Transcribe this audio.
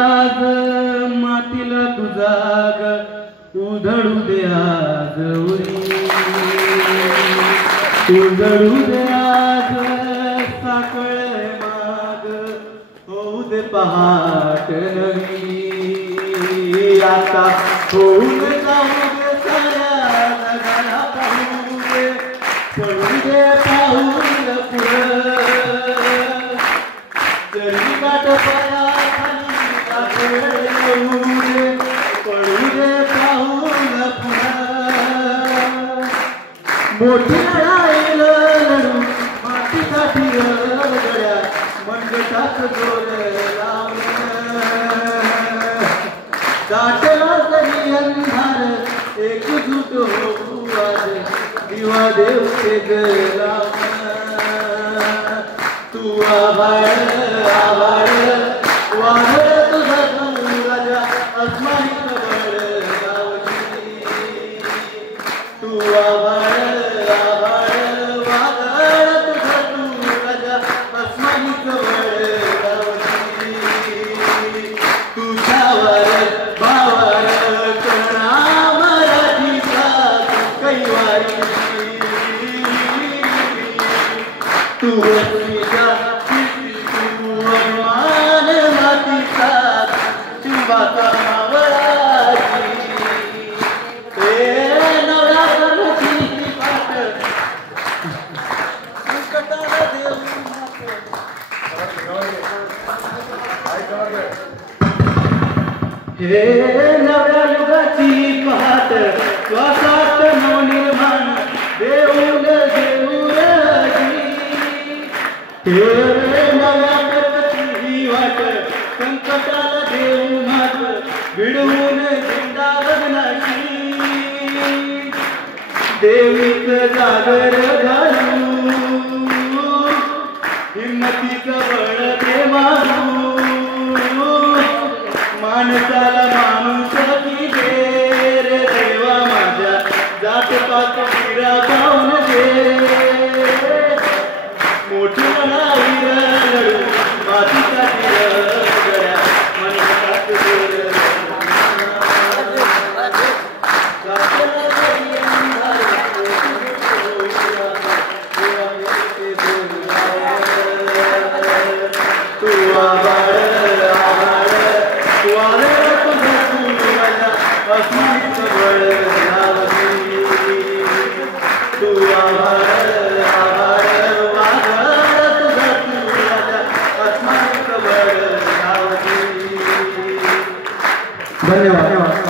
आज मातीला तुझा उधळू दे आज उधळू दे आज साखळ माग होऊ दे पहाट नवी आता होऊन जाऊ दे साऱ्या जगाला पाहू दे पडू दे पाहून पुढं जरी गाठ पाया खाली पडू दे पाहून पुढं मोठी लढाई लढू मातीसाठी गड्या मनगटात जोर दाटला तरी अंधार एकजूट होऊ आज दिवा देवते राम तू आभाळ आभाळ वादळ तुझा तू राजा अस्मानी कबळ गावची तू आभाळ आभाळ वादळ तुझा तू राजा अस्मानी कबळ गावची तुझ्यावर भावर करणा मराठीचा कैवारी तू हे नव्या युगाची पहाट श्वासात नवनिर्माण देऊन देऊन हे नव्या प्रगतीची वाट संकटाला देऊ मात भिडवून झेंडा बदनाची देवीच जागर घालू हिम्मतीचं बळ दे मानू माणसाला माणूस की दे रे देवा माझ्या जात पात फिरा पाहून दे मोठी म्हणावी लढू मातीसाठी गड्या मनगटात जोर तू आभाळ आभाळ वादळ तुझा तू राजा अस्मानी कबळ गावची तू आभाळ आभाळ वादळ तुझा तू राजा अस्मानी कबळ गावची. धन्यवाद.